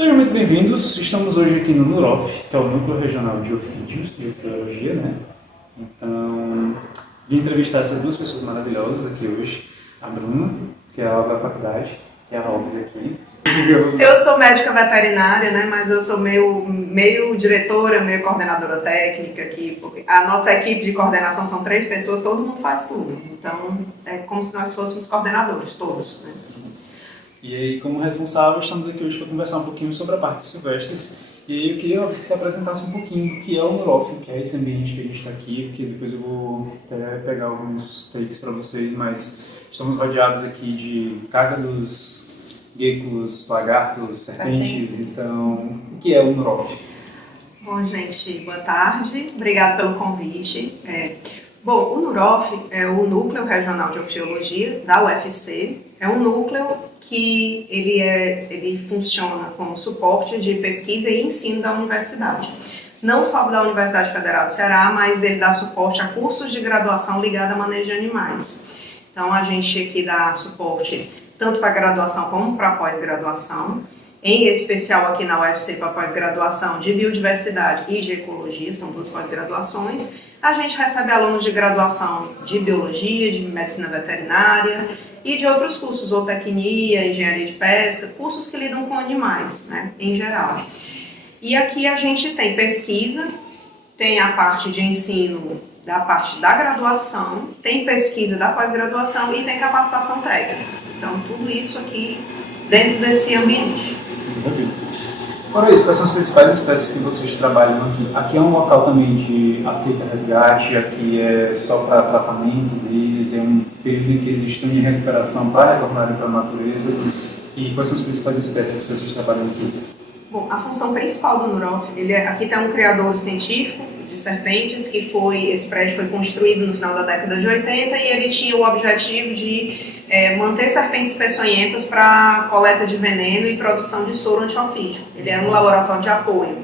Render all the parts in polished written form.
Sejam muito bem-vindos. Estamos hoje aqui no NUROF, que é o Núcleo Regional de Ofídeos, de Oftalmologia, né? Então, vim entrevistar essas duas pessoas maravilhosas aqui hoje. A Bruna, que é a da faculdade, e a Robes aqui. Eu sou médica veterinária, né? Mas eu sou meio diretora, meio coordenadora técnica aqui. Porque a nossa equipe de coordenação são 3 pessoas, todo mundo faz tudo. Então, é como se nós fôssemos coordenadores, todos, né? E aí, como responsável, estamos aqui hoje para conversar um pouquinho sobre a parte de silvestres. E aí eu queria que você apresentasse um pouquinho do que é o NUROF, o que é esse ambiente que a gente está aqui, porque depois eu vou até pegar alguns takes para vocês, mas estamos rodeados aqui de cágados, geckos, lagartos, serpentes, então o que é o NUROF? Bom, gente, boa tarde, obrigada pelo convite. Bom, o NUROF é o Núcleo Regional de Oftalmologia da UFC. É um núcleo que ele funciona como suporte de pesquisa e ensino da universidade. Não só da Universidade Federal do Ceará, mas ele dá suporte a cursos de graduação ligados a manejo de animais. Então, a gente aqui dá suporte tanto para graduação como para pós-graduação. Em especial aqui na UFC para pós-graduação de biodiversidade e de ecologia, são 2 pós-graduações. A gente recebe alunos de graduação de biologia, de medicina veterinária e de outros cursos, zootecnia, engenharia de pesca, cursos que lidam com animais, né, em geral. E aqui a gente tem pesquisa, tem a parte de ensino da parte da graduação, tem pesquisa da pós-graduação e tem capacitação técnica. Então, tudo isso aqui dentro desse ambiente. Fora isso, quais são as principais espécies que vocês trabalham aqui? Aqui é um local também de aceita resgate, aqui é só para tratamento deles, é um período em que eles estão em recuperação para retornarem para a natureza. E quais são as principais espécies que vocês trabalham aqui? Bom, a função principal do NUROF, aqui tem um criador científico de serpentes, esse prédio foi construído no final da década de 80 e ele tinha o objetivo de manter serpentes peçonhentas para coleta de veneno e produção de soro antiofídico. Ele era um laboratório de apoio,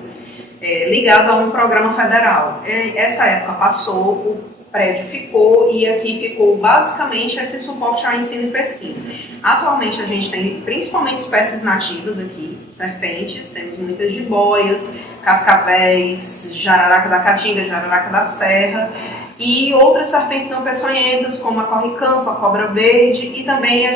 ligado a um programa federal. Essa época passou, o prédio ficou e aqui ficou basicamente esse suporte ao ensino e pesquisa. Atualmente a gente tem principalmente espécies nativas aqui, serpentes, temos muitas jiboias, cascavéis, jararaca da caatinga, jararaca da serra, e outras serpentes não peçonhentas, como a corre-campo, a cobra verde, e também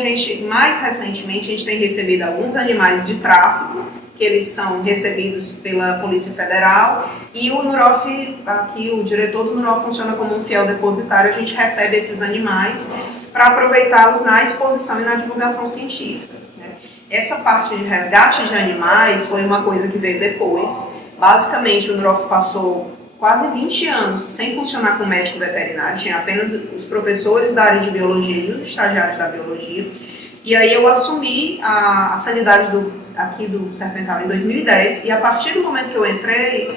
mais recentemente, a gente tem recebido alguns animais de tráfico, que eles são recebidos pela Polícia Federal, e o NUROF, aqui o diretor do NUROF funciona como um fiel depositário, a gente recebe esses animais para aproveitá-los na exposição e na divulgação científica, né? Essa parte de resgate de animais foi uma coisa que veio depois. Basicamente, o NUROF passou quase 20 anos sem funcionar com médico veterinário, tinha apenas os professores da área de biologia e os estagiários da biologia. E aí eu assumi a sanidade aqui do Serpentário em 2010, e a partir do momento que eu entrei,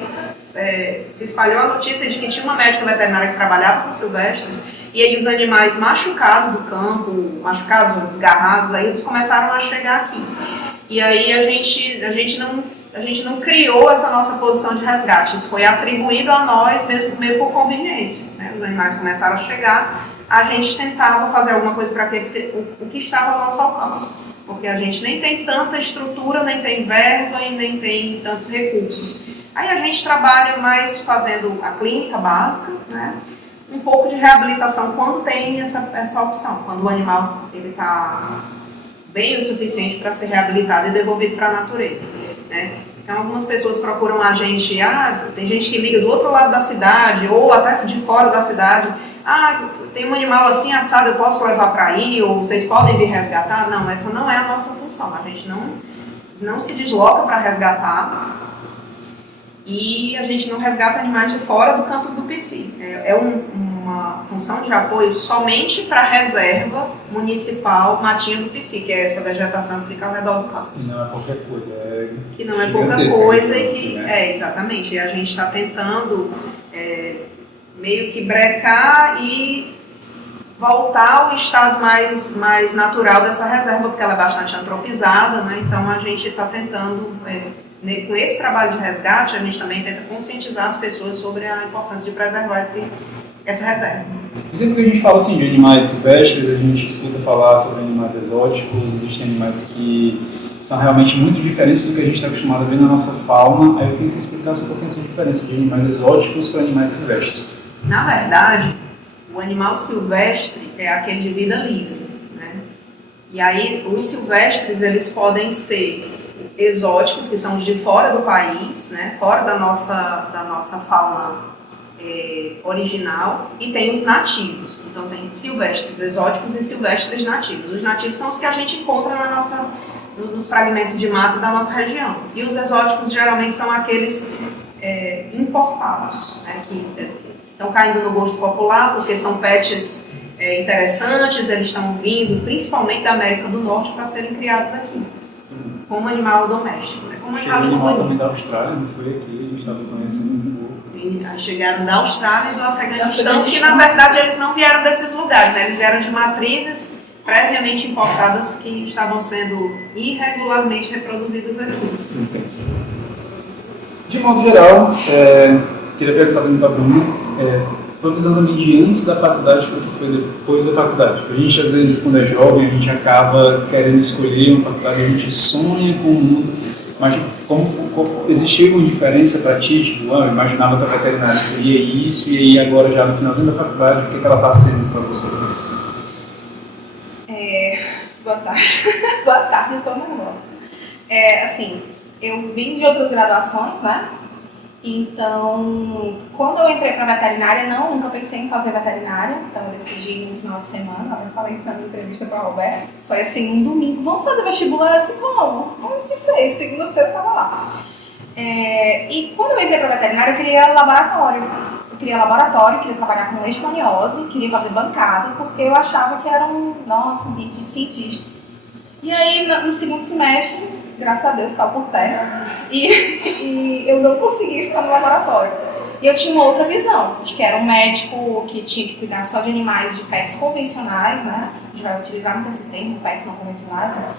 se espalhou a notícia de que tinha uma médica veterinária que trabalhava com silvestres, e aí os animais machucados do campo, machucados ou desgarrados, aí eles começaram a chegar aqui. E aí a gente não criou essa nossa posição de resgate, isso foi atribuído a nós mesmo meio por conveniência, né? Os animais começaram a chegar, a gente tentava fazer alguma coisa para aqueles o que estava ao nosso alcance, porque a gente nem tem tanta estrutura, nem tem verba e nem tem tantos recursos. Aí a gente trabalha mais fazendo a clínica básica, né? Um pouco de reabilitação quando tem essa opção, quando o animal está bem o suficiente para ser reabilitado e devolvido para a natureza, né? Então, algumas pessoas procuram a gente, tem gente que liga do outro lado da cidade, ou até de fora da cidade, tem um animal assim assado, eu posso levar para aí, ou vocês podem vir resgatar? Não, essa não é a nossa função, a gente não se desloca para resgatar, e a gente não resgata animais de fora do campus do PC. É uma função de apoio somente para a reserva municipal Matinha do PC, que é essa vegetação que fica ao redor do campo. E não é qualquer coisa, que não é pouca coisa e que... Né? Exatamente. E a gente está tentando meio que brecar e voltar ao estado mais natural dessa reserva, porque ela é bastante antropizada, né? Então a gente está tentando... com esse trabalho de resgate, a gente também tenta conscientizar as pessoas sobre a importância de preservar essa reserva. E sempre que a gente fala assim, de animais silvestres, a gente escuta falar sobre animais exóticos, existem animais que são realmente muito diferentes do que a gente está acostumado a ver na nossa fauna. Aí eu queria que você explicasse um pouquinho essa diferença de animais exóticos para animais silvestres. Na verdade, o animal silvestre é aquele de vida livre, né? E aí, os silvestres, eles podem ser exóticos, que são de fora do país, né? Fora da nossa fauna original, e tem os nativos. Então, tem silvestres exóticos e silvestres nativos. Os nativos são os que a gente encontra nos fragmentos de mata da nossa região. E os exóticos, geralmente, são aqueles importados, né? Que estão caindo no gosto popular, porque são pets interessantes, eles estão vindo principalmente da América do Norte para serem criados aqui, como animal doméstico. Né? Como animal também da Austrália, não foi aqui, a gente estava conhecendo um pouco. Chegaram da Austrália e do Afeganistão, que na verdade eles não vieram desses lugares, né? Eles vieram de matrizes previamente importadas que estavam sendo irregularmente reproduzidas aqui. Entendi. De modo geral, queria perguntar também para a Bruna, uma visão também de antes da faculdade para o que foi depois da faculdade. A gente, às vezes, quando é jovem, a gente acaba querendo escolher uma faculdade, a gente sonha com o mundo, mas como existiu uma diferença para ti? Tipo, eu imaginava que a veterinária seria isso, e aí agora, já no finalzinho da faculdade, o que ela está sendo para você? Boa tarde. Boa tarde, então, assim, eu vim de outras graduações, né? Então, quando eu entrei para veterinária, nunca pensei em fazer veterinária. Então, eu decidi no final de semana, eu falei isso na minha entrevista para o Roberto. Foi assim, um domingo, vamos fazer vestibular? Eu disse, vamos. A gente fez, segunda-feira eu estava lá. E quando eu entrei para veterinária, eu queria laboratório. Queria trabalhar com leishmaniose, queria fazer bancada, porque eu achava que era um hit de cientista. E aí, no segundo semestre, graças a Deus, caiu por terra, e eu não consegui ficar no laboratório. E eu tinha uma outra visão, de que era um médico que tinha que cuidar só de animais de pets convencionais, né? A gente vai utilizar muito esse termo, pets não convencionais, né?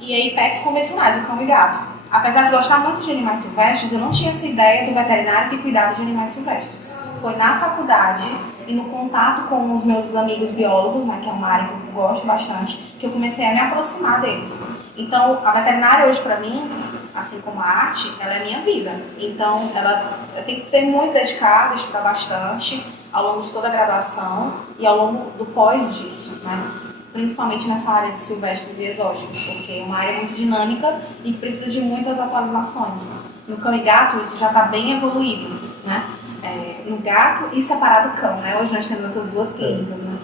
E aí, pets convencionais, o cão e gato. Apesar de gostar muito de animais silvestres, eu não tinha essa ideia do veterinário que cuidava de animais silvestres. Foi na faculdade e no contato com os meus amigos biólogos, né, que é uma área que eu gosto bastante, que eu comecei a me aproximar deles. Então, a veterinária hoje, para mim, assim como a arte, ela é minha vida. Então, eu tenho que ser muito dedicada, estudar bastante ao longo de toda a graduação e ao longo do pós disso, né? Principalmente nessa área de silvestres e exóticos, porque é uma área muito dinâmica e que precisa de muitas atualizações. No cão e gato, isso já está bem evoluído, né? No gato e separado o cão, né? Hoje nós temos essas duas clínicas, né?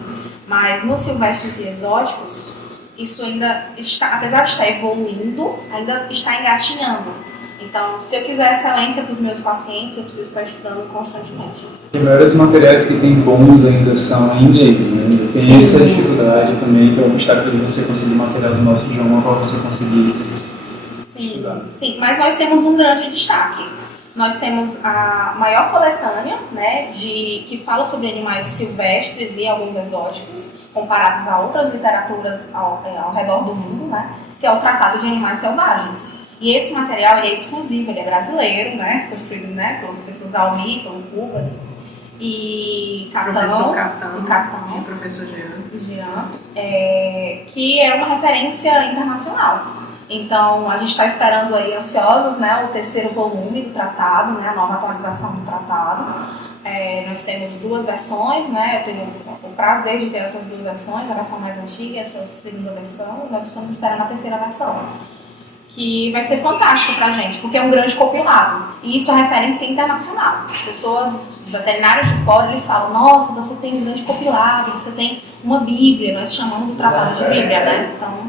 Mas nos silvestres e exóticos, isso ainda está, apesar de estar evoluindo, ainda está engatinhando. Então, se eu quiser excelência para os meus pacientes, eu preciso estar estudando constantemente. A maioria dos materiais que tem bons ainda são em inglês, né? Tem Sim. Essa dificuldade também, que é o obstáculo de você conseguir material do nosso idioma para você conseguir estudar. Sim, mas nós temos um grande destaque. Nós temos a maior coletânea, né, que fala sobre animais silvestres e alguns exóticos, comparados a outras literaturas ao redor do mundo, né, que é o Tratado de Animais Selvagens. E esse material ele é exclusivo, ele é brasileiro, né, construído, né, pelo professor Zalmi, pelo Cubas, e Professor Catão e professor Jean, que é uma referência internacional. Então, a gente está esperando aí, ansiosos, né, o terceiro volume do tratado, né, a nova atualização do tratado. Nós temos duas versões, né, eu tenho o prazer de ter essas duas versões, a versão mais antiga e essa segunda versão. Nós estamos esperando a terceira versão, que vai ser fantástico para a gente, porque é um grande compilado. E isso é referência internacional. As pessoas, os veterinários de fora, eles falam, nossa, você tem um grande compilado, você tem uma Bíblia, nós chamamos o tratado de Bíblia, né? Então,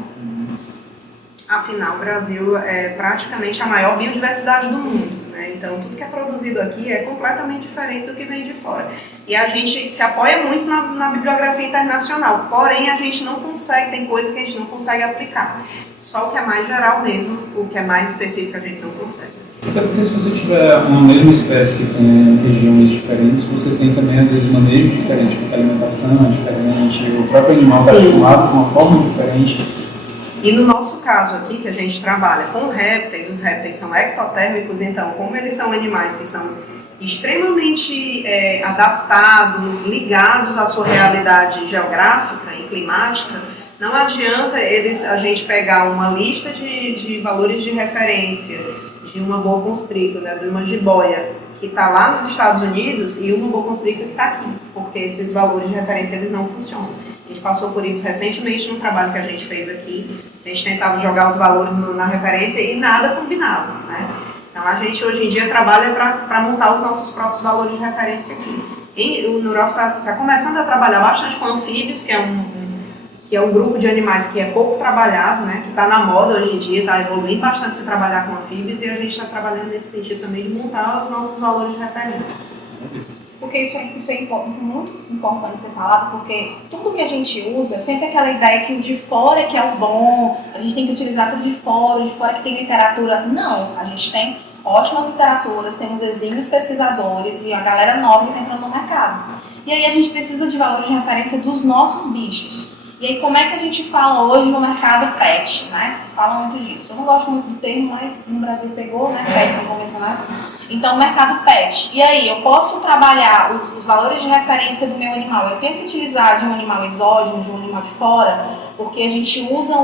afinal, o Brasil é praticamente a maior biodiversidade do mundo, né? Então, tudo que é produzido aqui é completamente diferente do que vem de fora. E a gente se apoia muito na bibliografia internacional, porém a gente não consegue, tem coisas que a gente não consegue aplicar. Só o que é mais geral mesmo, o que é mais específico a gente não consegue. Até porque se você tiver uma mesma espécie que tem regiões diferentes, você tem também, às vezes, manejo diferente, porque a alimentação é diferente, o próprio animal está acostumado com uma forma diferente. E no nosso caso aqui, que a gente trabalha com répteis, os répteis são ectotérmicos, então, como eles são animais que são extremamente adaptados, ligados à sua realidade geográfica e climática, Não adianta a gente pegar uma lista de valores de referência de uma boa constrictor, né, de uma jiboia, que está lá nos Estados Unidos e uma boa constrictor que está aqui, porque esses valores de referência eles não funcionam. A gente passou por isso recentemente no trabalho que a gente fez aqui. A gente tentava jogar os valores na referência e nada combinava, né? Então a gente hoje em dia trabalha para montar os nossos próprios valores de referência aqui. O Neurof está começando a trabalhar bastante com anfíbios, que é um grupo de animais que é pouco trabalhado, né, que está na moda hoje em dia, está evoluindo bastante se trabalhar com anfíbios, e a gente está trabalhando nesse sentido também de montar os nossos valores de referência. Porque isso é muito importante ser falado, porque tudo que a gente usa, é sempre aquela ideia que o de fora é que é o bom, a gente tem que utilizar tudo de fora, o de fora que tem literatura. Não, a gente tem ótimas literaturas, temos exímios pesquisadores e a galera nova que está entrando no mercado. E aí a gente precisa de valores de referência dos nossos bichos. E aí, como é que a gente fala hoje no mercado pet, né? Se fala muito disso. Eu não gosto muito do termo, mas no Brasil pegou, né? Pets não convencionais. Então, mercado pet. E aí, eu posso trabalhar os valores de referência do meu animal. Eu tenho que utilizar de um animal exógeno, de um animal de fora, porque a gente usa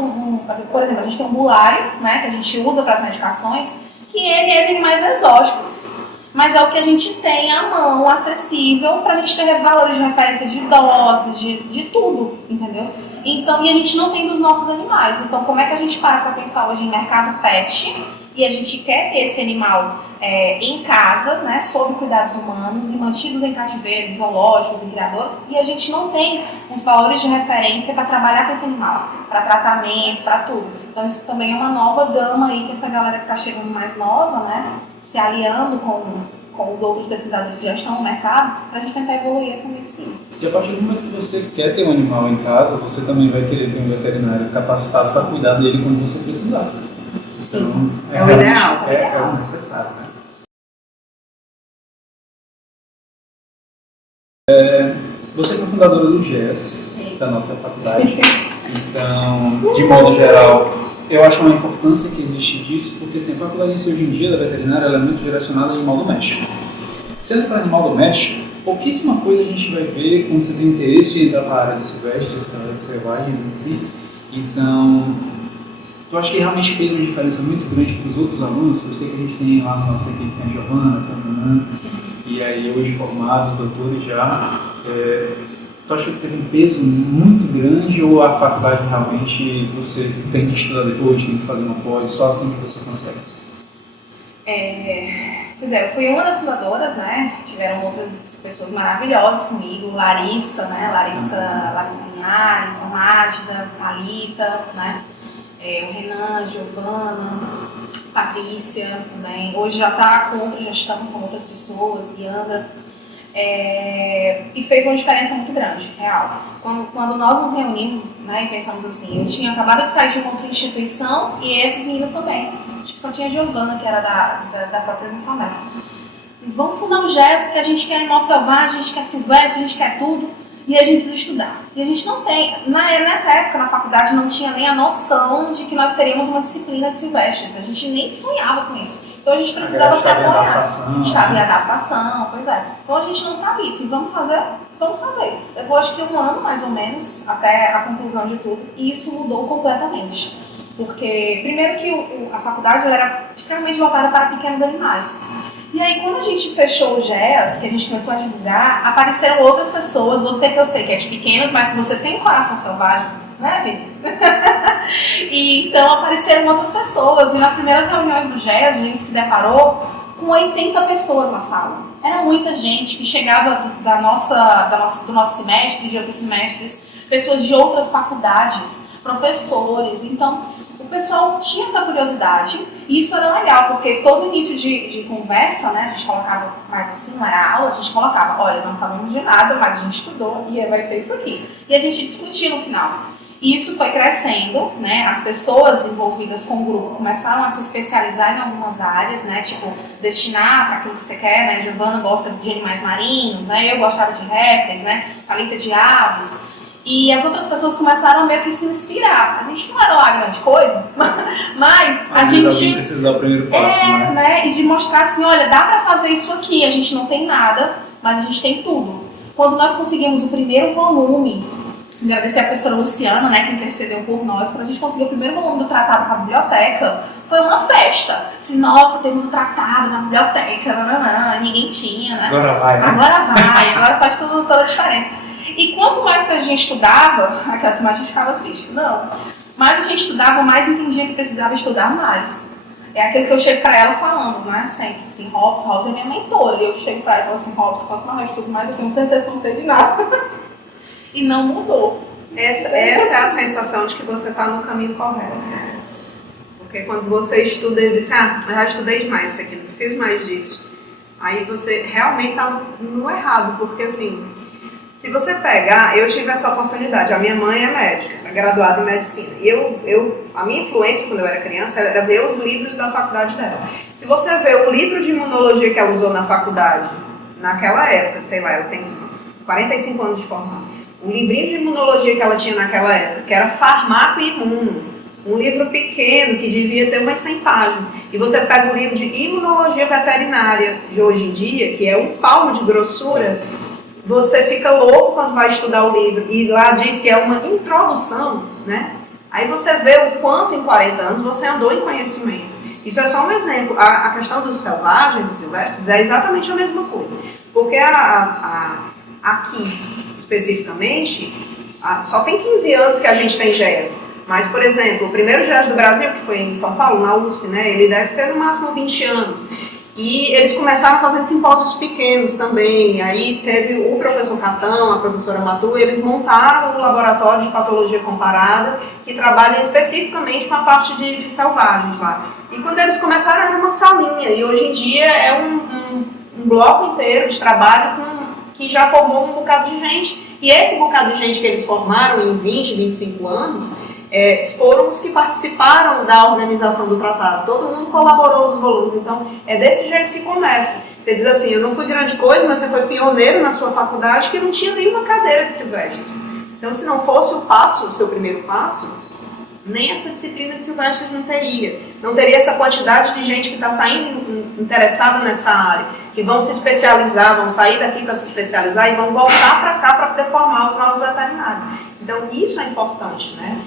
por exemplo, a gente tem um bulário, né? Que a gente usa para as medicações, que ele é de animais exóticos. Mas é o que a gente tem à mão, acessível, para a gente ter valores de referência de doses, de tudo, entendeu? Então, e a gente não tem dos nossos animais. Então, como é que a gente para pensar hoje em mercado pet e a gente quer ter esse animal em casa, né, sob cuidados humanos e mantidos em cativeiro, zoológicos, em criadores, e a gente não tem os valores de referência para trabalhar com esse animal, para tratamento, para tudo. Então, isso também é uma nova gama aí que essa galera que está chegando mais nova, né, se aliando com os outros pesquisadores que já estão no mercado, para a gente tentar evoluir essa medicina. E a partir do momento que você quer ter um animal em casa, você também vai querer ter um veterinário capacitado para cuidar dele quando você precisar. Sim, então, é o ideal. É o necessário, né? Você é fundadora do GES, da nossa faculdade. Então, de modo geral, eu acho uma importância que existe disso, porque assim, a faculdade hoje em dia da veterinária ela é muito direcionada a animal doméstico. Sendo para animal doméstico, pouquíssima coisa a gente vai ver quando você tem interesse em entrar para a área de silvestres, para áreas selvagens em si. Então, eu acho que realmente fez uma diferença muito grande para os outros alunos. Eu sei que a gente tem lá na nossa equipe, tem a Giovana, tem a Fernanda, e aí hoje formados, doutores já. Tu acha que teve um peso muito grande ou a faculdade realmente você tem que estudar depois, tem que fazer uma pós, só assim que você consegue? Pois é, eu fui uma das fundadoras, né? Tiveram outras pessoas maravilhosas comigo, Larissa, né? Larissa Linhares, a Mágida, Thalita, né? O Renan, Giovana, Patrícia também. Hoje já está contra, já estamos, são outras pessoas, Yandra. E fez uma diferença muito grande, real. Quando nós nos reunimos, né, e pensamos assim, eu tinha acabado de sair de uma outra instituição e essas meninas também. Acho que só tinha a Giovana, que era da própria Infamet. Vamos fundar um GES, porque a gente quer animal selvagem, a gente quer silvestre, a gente quer tudo, e a gente precisa estudar. E a gente não tem, nessa época na faculdade não tinha nem a noção de que nós teríamos uma disciplina de silvestres, a gente nem sonhava com isso. Então a gente precisava se apoiar. Estava em adaptação, pois é. Então a gente não sabia, se vamos fazer, vamos fazer. Levou acho que um ano mais ou menos até a conclusão de tudo, e isso mudou completamente. Porque, primeiro que a faculdade ela era extremamente voltada para pequenos animais. E aí, quando a gente fechou o GES, que a gente começou a divulgar, apareceram outras pessoas, você que eu sei que é de pequenas, mas se você tem um coração selvagem, né, Vinícius? E então apareceram outras pessoas, e nas primeiras reuniões do GES, a gente se deparou com 80 pessoas na sala. Era muita gente que chegava do nosso semestre, de outros semestres, pessoas de outras faculdades, professores. Então, o pessoal tinha essa curiosidade e isso era legal, porque todo início de conversa, né, a gente colocava mais assim, não era aula, a gente colocava, olha, não sabemos de nada, mas a gente estudou e vai ser isso aqui. E a gente discutia no final. E isso foi crescendo, né, as pessoas envolvidas com o grupo começaram a se especializar em algumas áreas, né, tipo, destinar para aquilo que você quer, né, Giovana gosta de animais marinhos, né, eu gostava de répteis, né, Thalita de aves. E as outras pessoas começaram meio que se inspirar. A gente não era lá grande coisa, mas a gente precisa dar o primeiro passo, né? E de mostrar assim, olha, dá pra fazer isso aqui, a gente não tem nada, mas a gente tem tudo. Quando nós conseguimos o primeiro volume, Agradecer a professora Luciana, né, que intercedeu por nós, quando a gente conseguiu o primeiro volume do tratado para a biblioteca, foi uma festa. Assim, nossa, temos o tratado na biblioteca, ninguém tinha, né? Agora vai, né? Agora faz toda a diferença. E quanto mais que a gente estudava, aquela semana a gente ficava triste, não. Mais a gente estudava, mais entendia que precisava estudar mais. É aquilo que eu chego para ela falando, né? Sempre assim, Robson é minha mentora. E eu chego para ela e falo assim, Robson, quanto mais eu estudo mais, eu tenho certeza que não sei de nada. E não mudou. Essa é a sensação de que você está no caminho correto. Porque quando você estuda e diz, eu já estudei demais isso aqui, não preciso mais disso. Aí você realmente está no errado, porque assim, se você pegar, eu tive essa oportunidade, a minha mãe é médica, é graduada em medicina, e a minha influência quando eu era criança era ver os livros da faculdade dela. Se você vê o livro de imunologia que ela usou na faculdade, naquela época, sei lá, ela tem 45 anos de formada, o livrinho de imunologia que ela tinha naquela época, que era Farmaco e Imuno, um livro pequeno que devia ter umas 100 páginas, e você pega o livro de imunologia veterinária de hoje em dia, que é um palmo de grossura, você fica louco quando vai estudar o livro, e lá diz que é uma introdução, né? Aí você vê o quanto em 40 anos você andou em conhecimento. Isso é só um exemplo. A questão dos selvagens e silvestres é exatamente a mesma coisa, porque aqui, especificamente, só tem 15 anos que a gente tem GES. Mas, por exemplo, o primeiro GES do Brasil, que foi em São Paulo, na USP, né, ele deve ter no máximo 20 anos. E eles começaram fazendo simpósios pequenos também. Aí teve o professor Catão, a professora Matu, eles montaram o laboratório de patologia comparada, que trabalha especificamente com a parte de selvagens lá. E quando eles começaram, era uma salinha. E hoje em dia é um bloco inteiro de trabalho que já formou um bocado de gente. E esse bocado de gente que eles formaram em 20, 25 anos, foram os que participaram da organização do tratado. Todo mundo colaborou nos volumes. Então, é desse jeito que começa. Você diz assim, eu não fui grande coisa, mas você foi pioneiro na sua faculdade que não tinha nenhuma cadeira de silvestres. Então, se não fosse o seu primeiro passo, nem essa disciplina de silvestres não teria. Não teria essa quantidade de gente que está saindo interessada nessa área, que vão se especializar, vão sair daqui para se especializar e vão voltar para cá para poder formar os novos veterinários. Então, isso é importante, né?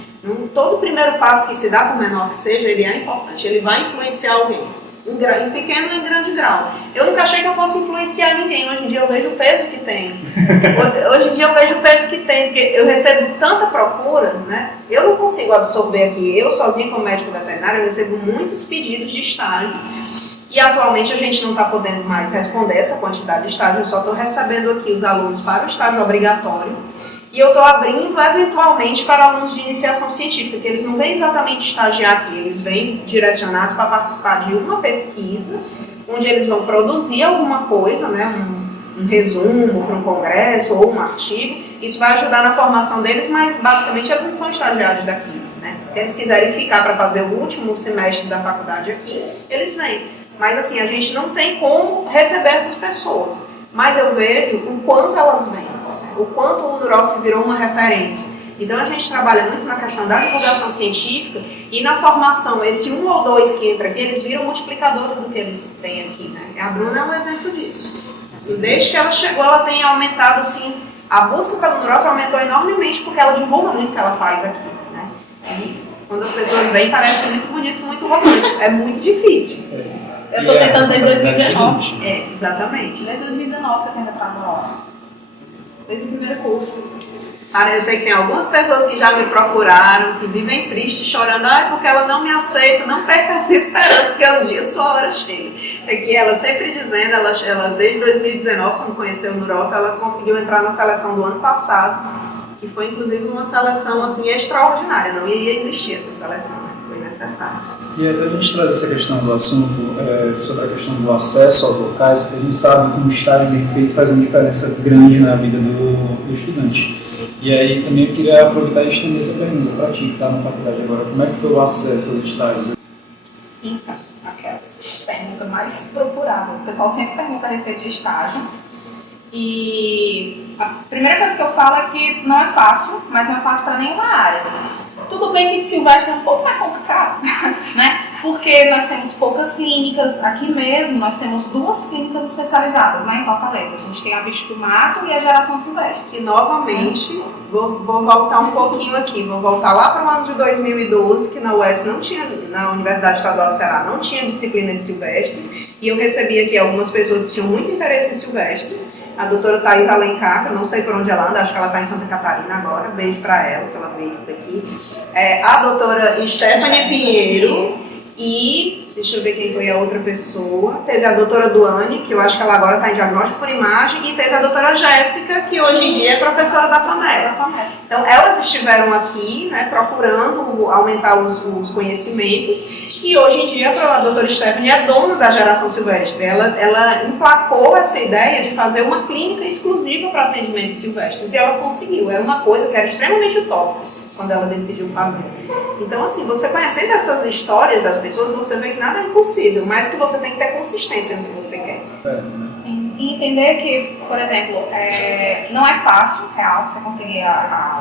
Todo primeiro passo que se dá, por menor que seja, ele é importante. Ele vai influenciar alguém, em pequeno ou em grande grau. Eu nunca achei que eu fosse influenciar ninguém. Hoje em dia eu vejo o peso que tem. Hoje em dia eu vejo o peso que tem, porque eu recebo tanta procura, né? Eu não consigo absorver aqui. Eu sozinha como médico veterinário, eu recebo muitos pedidos de estágio. E atualmente a gente não está podendo mais responder essa quantidade de estágio. Eu só estou recebendo aqui os alunos para o estágio obrigatório. E eu estou abrindo, eventualmente, para alunos de iniciação científica, que eles não vêm exatamente estagiar aqui, eles vêm direcionados para participar de uma pesquisa, onde eles vão produzir alguma coisa, né, um resumo para um congresso ou um artigo. Isso vai ajudar na formação deles, mas basicamente eles não são estagiários daqui, né? Se eles quiserem ficar para fazer o último semestre da faculdade aqui, eles vêm. Mas assim, a gente não tem como receber essas pessoas, mas eu vejo o quanto elas vêm. O quanto o NUROF virou uma referência. Então a gente trabalha muito na questão da divulgação científica e na formação, esse 1 ou 2 que entra aqui, eles viram multiplicadores do que eles têm aqui, né? A Bruna é um exemplo disso. Assim, desde que ela chegou, ela tem aumentado, assim, a busca pelo NUROF aumentou enormemente porque ela divulga muito o que ela faz aqui, né? E quando as pessoas vêm, parece muito bonito, muito romântico. É muito difícil. Eu estou tentando desde 2019. Exatamente. Desde 2019 que eu tento entrar no NUROF. Desde o primeiro curso. Cara, eu sei que tem algumas pessoas que já me procuraram, que vivem tristes, chorando, porque ela não me aceita, não perca essa esperança que um dia sua hora chega. É que ela sempre dizendo, ela desde 2019, quando conheceu o NUROF, ela conseguiu entrar na seleção do ano passado, que foi inclusive uma seleção assim, extraordinária, não ia existir essa seleção, né? Foi necessário. E até a gente traz essa questão do assunto, sobre a questão do acesso aos locais, porque a gente sabe que um estágio bem feito faz uma diferença grande na vida do estudante. E aí também eu queria aproveitar e estender essa pergunta para ti, que está na faculdade agora. Como é que foi o acesso aos estágios? Então, aquelas perguntas mais procuradas. O pessoal sempre pergunta a respeito de estágio. E a primeira coisa que eu falo é que não é fácil, mas não é fácil para nenhuma área. Tudo bem que de silvestre é um pouco mais complicado, né? Porque nós temos poucas clínicas, aqui mesmo nós temos 2 clínicas especializadas, né, em Fortaleza. A gente tem a Bicho do Mato e a Geração Silvestre. E novamente, vou voltar um pouquinho aqui, vou voltar lá para o ano de 2012, que na UES não tinha, na Universidade Estadual do Ceará não tinha disciplina de silvestres, e eu recebi aqui algumas pessoas que tinham muito interesse em silvestres. A doutora Thais Alencar, que eu não sei por onde ela anda, acho que ela está em Santa Catarina agora, beijo para ela, se ela ver isso daqui. A doutora Stephanie Pinheiro, e deixa eu ver quem foi a outra pessoa. Teve a doutora Duane, que eu acho que ela agora está em diagnóstico por imagem, e teve a doutora Jéssica, que hoje em dia é professora da FAMED. Então, elas estiveram aqui, né, procurando aumentar os conhecimentos. E hoje em dia a doutora Stephanie é dona da Geração Silvestre. Ela emplacou essa ideia de fazer uma clínica exclusiva para atendimento de silvestres. E ela conseguiu. Era uma coisa que era extremamente utópica quando ela decidiu fazer. Então, assim, você conhecendo essas histórias das pessoas, você vê que nada é impossível, mas que você tem que ter consistência no que você quer. Sim. E entender que, por exemplo, não é fácil, real, você conseguir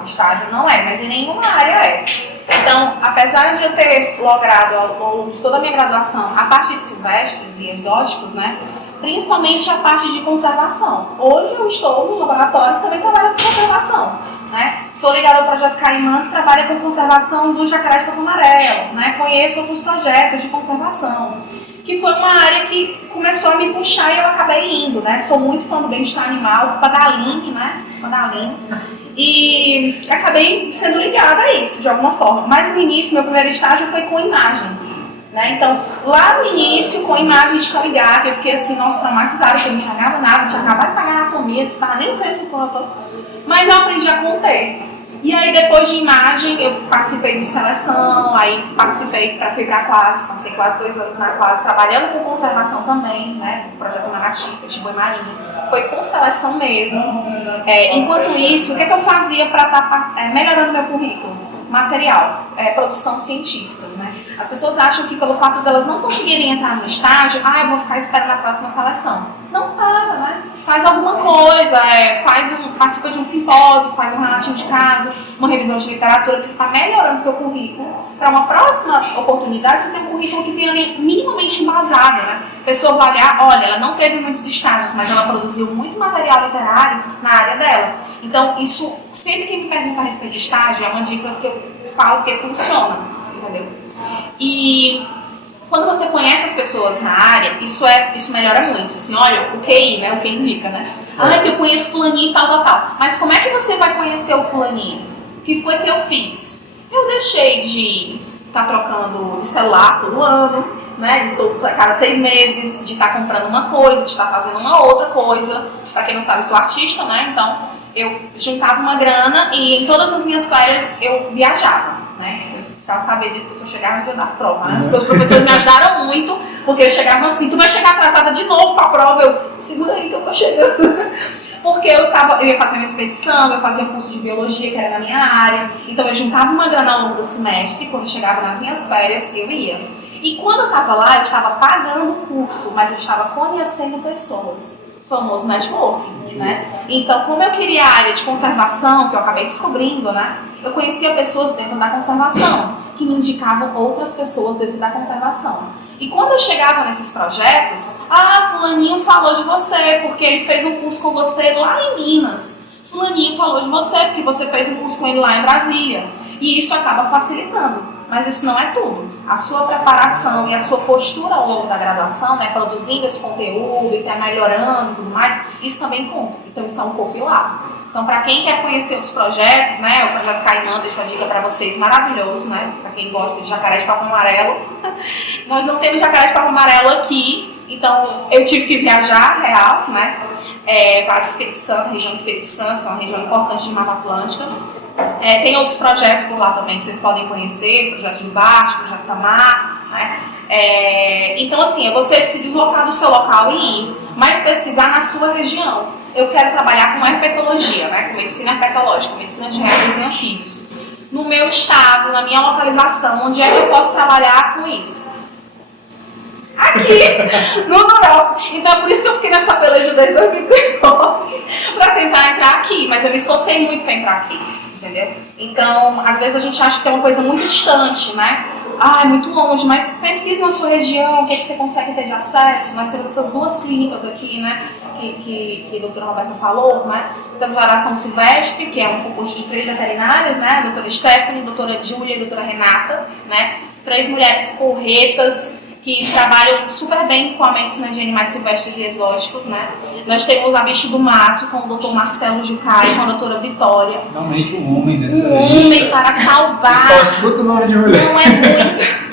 o estágio, não é, mas em nenhuma área é. Então, apesar de eu ter logrado ao longo de toda a minha graduação a parte de silvestres e exóticos, né, principalmente a parte de conservação. Hoje eu estou no laboratório que também trabalha com conservação, né? Sou ligada ao projeto Caimã, que trabalha com conservação do jacaré de papo amarelo, né? Conheço alguns projetos de conservação, que foi uma área que começou a me puxar e eu acabei indo, né? Sou muito fã do bem-estar animal, Padaline, né? Padaline. E acabei sendo ligada a isso, de alguma forma. Mas no início, meu primeiro estágio foi com imagem, né? Então, lá no início, com imagem de cão e gato, eu fiquei assim, nossa, traumatizada, porque eu não enxergava nada, tinha acabado de pagar anatomia, não estava nem vendo essas coisas todas. Mas eu aprendi a conter. E aí, depois de imagem, eu participei de seleção, aí fui para a Quasis, passei quase 2 anos na Quasis, trabalhando com conservação também, né? O projeto Manati, de boi marinho. Foi por seleção mesmo. Enquanto isso, o que eu fazia para estar melhorando meu currículo? Material, produção científica, né? As pessoas acham que pelo fato delas não conseguirem entrar no estágio, eu vou ficar esperando a próxima seleção. Não para, né? Faz alguma coisa, participa de um simpósio, faz um relatinho de caso, uma revisão de literatura que está melhorando o seu currículo. Para uma próxima oportunidade, você tem um currículo que tenha ali minimamente embasado, né? A pessoa vai olhar, olha, ela não teve muitos estágios, mas ela produziu muito material literário na área dela. Então, isso, sempre que me pergunta a respeito de estágio, é uma dica que eu falo que funciona, entendeu? E quando você conhece as pessoas na área, isso melhora muito. Assim, olha, o QI, né? O que indica, né? Que eu conheço fulaninho e tal. Mas como é que você vai conhecer o fulaninho? O que foi que eu fiz? Eu deixei de estar trocando de celular todo ano, né? A cada 6 meses, de estar comprando uma coisa, de estar fazendo uma outra coisa. Pra quem não sabe, eu sou artista, né? Então, eu juntava uma grana e em todas as minhas férias eu viajava, né? Você saber disso, que eu chegava no dia das provas, né? Os professores me ajudaram muito, porque eles chegavam assim, tu vai chegar atrasada de novo pra prova, eu, segura aí que eu tô chegando. Porque eu ia fazer uma expedição, eu fazia um curso de biologia, que era na minha área, então eu juntava uma grana ao longo do semestre, quando chegava nas minhas férias, eu ia. E quando eu estava lá, eu estava pagando o curso, mas eu estava conhecendo pessoas. Famoso networking, né? Então, como eu queria a área de conservação, que eu acabei descobrindo, né? Eu conhecia pessoas dentro da conservação, que me indicavam outras pessoas dentro da conservação. E quando eu chegava nesses projetos, fulaninho falou de você, porque ele fez um curso com você lá em Minas. Fulaninho falou de você, porque você fez um curso com ele lá em Brasília. E isso acaba facilitando. Mas isso não é tudo. A sua preparação e a sua postura ao longo da graduação, né, produzindo esse conteúdo e melhorando e tudo mais, isso também conta. Então isso é um copilar. Então, para quem quer conhecer os projetos, né, o projeto Caimã, deixa uma dica para vocês, maravilhoso, né, para quem gosta de jacaré de papo amarelo. Nós não temos jacaré de papo amarelo aqui, então eu tive que viajar, real, né, para o Espírito Santo, a região do Espírito Santo, que é uma região importante de Mata Atlântica. Tem outros projetos por lá também que vocês podem conhecer, projeto de Baixo, projeto Tamar, né? Então, assim, é você se deslocar do seu local e ir, mas pesquisar na sua região. Eu quero trabalhar com herpetologia, né? Com medicina herpetológica, medicina de répteis e anfíbios. No meu estado, na minha localização, onde é que eu posso trabalhar com isso? Aqui, no Nurof. Então é por isso que eu fiquei nessa peleja desde 2019 para tentar entrar aqui, mas eu me esforcei muito para entrar aqui. Entendeu? Então, às vezes a gente acha que é uma coisa muito distante, né? ah, é muito longe, mas pesquise na sua região, o que você consegue ter de acesso. Nós temos essas duas clínicas aqui, né, que a doutora Roberta falou, né. Temos a Aração Silvestre, que é um concurso de 3 veterinárias, né, a doutora Stephanie, a doutora Júlia e a doutora Renata, né, 3 mulheres porretas, que trabalham super bem com a medicina de animais silvestres e exóticos, né. Nós temos a Bicho do Mato, com o doutor Marcelo Jucai, com a doutora Vitória. Realmente um homem nessa Um homem para salvar. Só escuta na hora de olhar. Não é muito.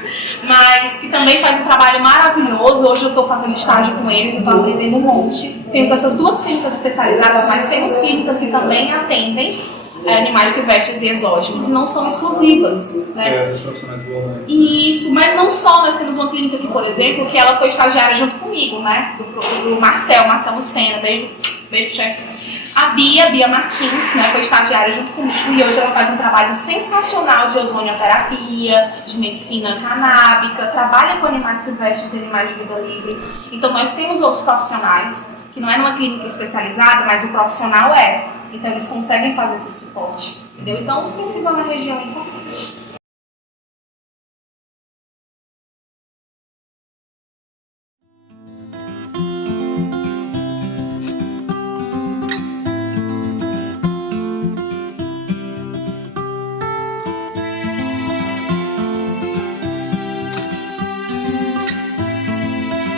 Mas que também faz um trabalho maravilhoso. Hoje eu estou fazendo estágio com eles, eu estou aprendendo um monte. Temos essas duas clínicas especializadas, mas temos clínicas que também atendem animais silvestres e exóticos, e não são exclusivas, né? Os profissionais volantes. Isso, mas não só. Nós temos uma clínica aqui, por exemplo, que ela foi estagiária junto comigo, né? Do Marcelo Sena, beijo chefe. A Bia Martins, né, foi estagiária junto comigo e hoje ela faz um trabalho sensacional de ozonioterapia, de medicina canábica, trabalha com animais silvestres e animais de vida livre. Então nós temos outros profissionais, que não é numa clínica especializada, mas o profissional é. Então eles conseguem fazer esse suporte, entendeu? Então pesquisar na região é importante.